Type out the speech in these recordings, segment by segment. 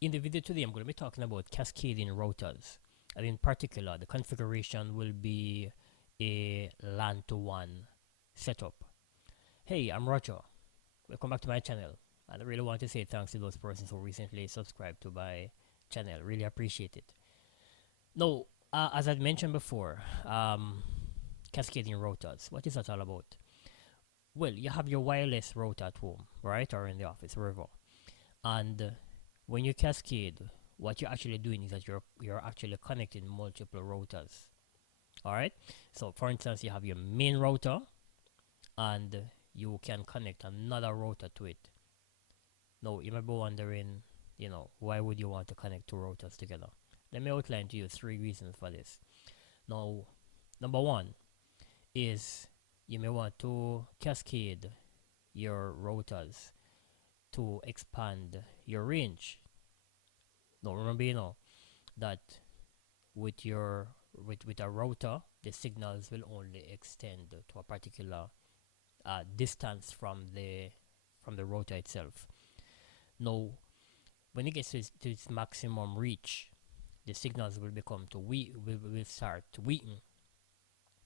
In the video today, I'm going to be talking about cascading routers, and in particular, the configuration will be a LAN to WAN setup. Hey, I'm Roger. Welcome back to my channel. And I really want to say thanks to those persons who recently subscribed to my channel. Really appreciate it. Now, as I mentioned before, cascading routers. What is that all about? Well, you have your wireless router at home, right, or in the office, wherever. And when you cascade, what you're actually doing is that you're actually connecting multiple routers. All right. So, for instance, you have your main router, and you can connect another router to it. Now, you might be wondering, why would you want to connect two routers together? Let me outline to you 3 reasons for this. Now, number 1 is you may want to cascade your routers to expand your range. Now, remember, that with a router, the signals will only extend to a particular distance from the router itself. Now, when it gets to its maximum reach, the signals will will start to weaken,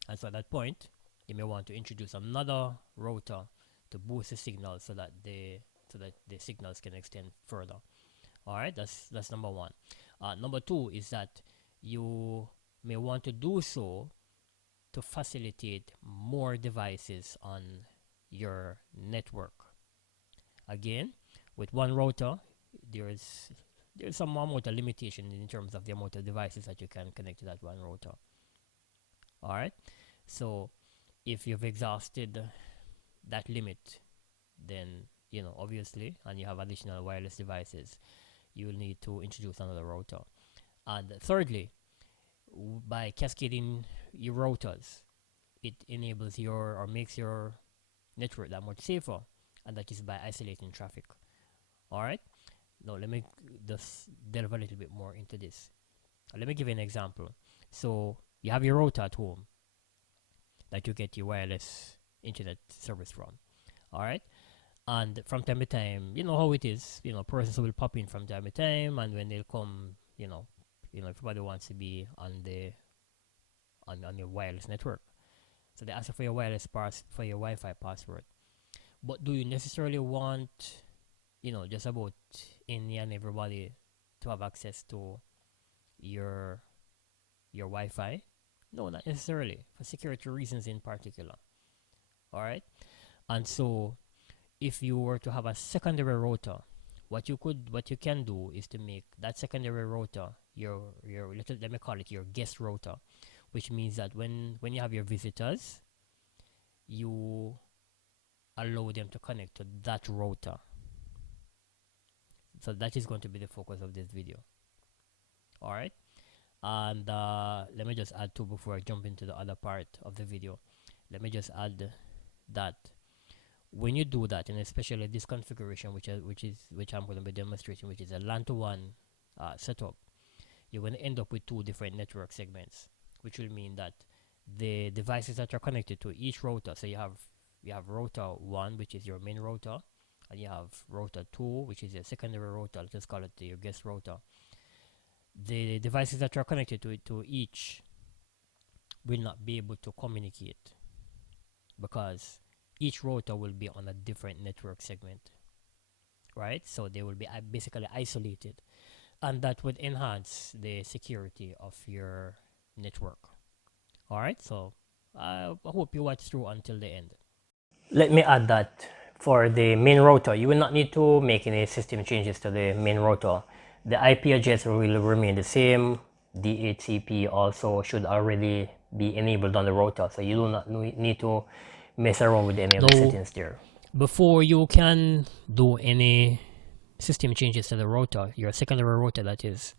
and so at that point, you may want to introduce another router to boost the signal so that the signals can extend further. All right, that's number 1. Number 2 is that you may want to do so to facilitate more devices on your network. Again, with one router, there's some amount of limitation in terms of the amount of devices that you can connect to that one router. All right, so if you've exhausted that limit, then obviously, and you have additional wireless devices, you will need to introduce another router. And thirdly, by cascading your routers, it enables or makes your network that much safer, and that is by isolating traffic. All right, now let me just delve a little bit more into this. Let me give you an example. So you have your router at home that you get your wireless internet service from. All right, and from time to time, you know how it is. Persons will pop in from time to time, and when they'll come, everybody wants to be on your wireless network, so they ask for your for your Wi-Fi password. But do you necessarily want, just about any and everybody to have access to your Wi-Fi? No, not necessarily, for security reasons in particular. All right, and so if you were to have a secondary router, what you can do is to make that secondary router your let me call it your guest router, which means that when you have your visitors, you allow them to connect to that router. So that is going to be the focus of this video. All right, and let me just add too, before I jump into the other part of the video, let me just add that when you do that, and especially this configuration, which I'm going to be demonstrating, which is a LAN to WAN setup, you're going to end up with 2 different network segments, which will mean that the devices that are connected to each router, so you have router 1, which is your main router, and you have router 2, which is your secondary router. Let's just call it your guest router. The devices that are connected to each will not be able to communicate, because each router will be on a different network segment, right? So they will be basically isolated, and that would enhance the security of your network. All right, so I hope you watch through until the end. Let me add that for the main router, you will not need to make any system changes to the main router. The IP address will remain the same. DHCP also should already be enabled on the router, so you do not need to mess around with any of the settings there. Before you can do any system changes to the router, your secondary router that is,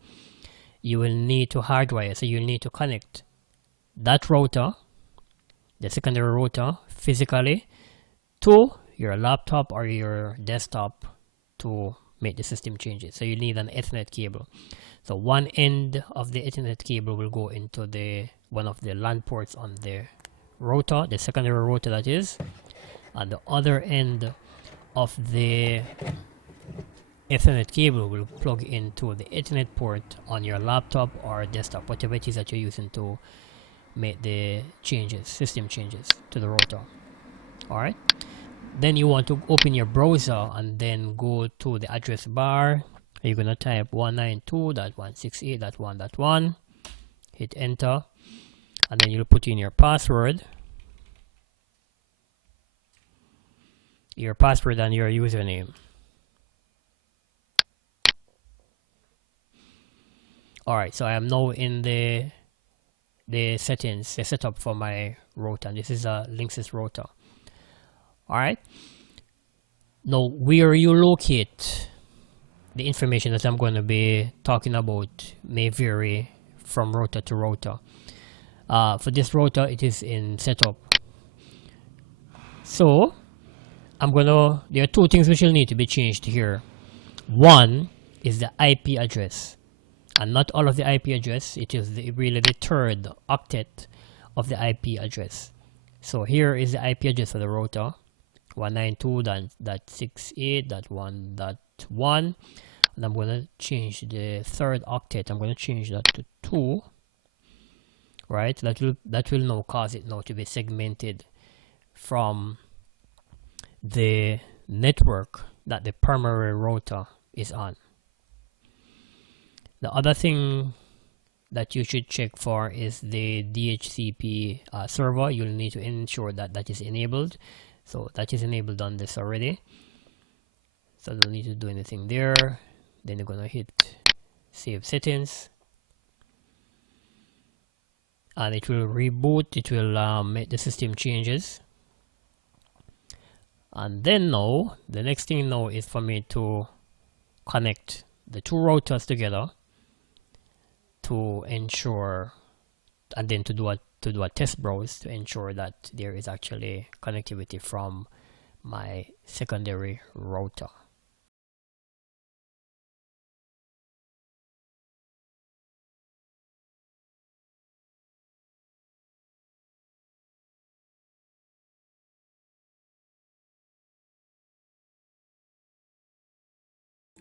you will need to hardwire. So you'll need to connect that router, the secondary router, physically to your laptop or your desktop to make the system changes. So you need an Ethernet cable. So one end of the Ethernet cable will go into one of the LAN ports on the router, the secondary router that is, and the other end of the Ethernet cable will plug into the Ethernet port on your laptop or desktop, whatever it is that you're using to make the changes, system changes to the router. Alright, then you want to open your browser and then go to the address bar. You're gonna type 192.168.1.1, hit enter, and then you'll put in your password and your username. Alright, so I am now in the settings, the setup for my router, and this is a Linksys router. Alright, now where you locate the information that I'm going to be talking about may vary from router to router. For this router, it is in setup. So there are two things which will need to be changed here. One is the IP address, and not all of the IP address. It is really the third octet of the IP address. So here is the IP address for the router, 192.168.1.1, and I'm going to change the third octet. I'm going to change that to 2. Right, that will now cause it now to be segmented from the network that the primary router is on. The other thing that you should check for is the DHCP server. You'll need to ensure that that is enabled. So that is enabled on this already, so don't need to do anything there. Then you're gonna hit save settings, and it will reboot. It will make the system changes. And then now the next thing now is for me to connect the two routers together to ensure, and then to do a test browse to ensure that there is actually connectivity from my secondary router.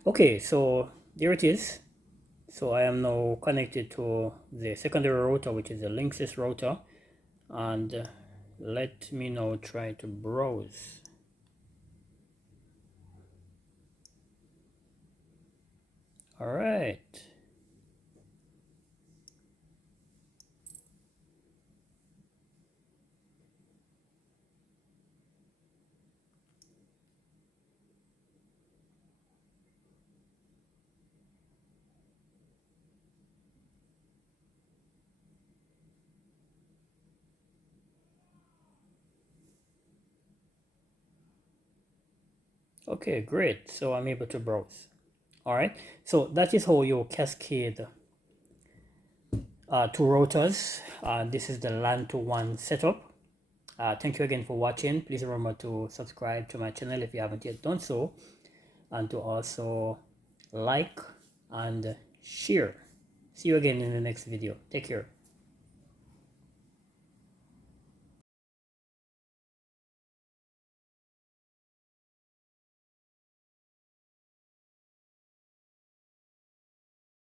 Okay, so there it is. So I am now connected to the secondary router, which is the Linksys router, and let me now try to browse. All right. Okay, great. So I'm able to browse. All right. So that is how you cascade two routers. This is the LAN to WAN setup. Thank you again for watching. Please remember to subscribe to my channel if you haven't yet done so, and to also like and share. See you again in the next video. Take care.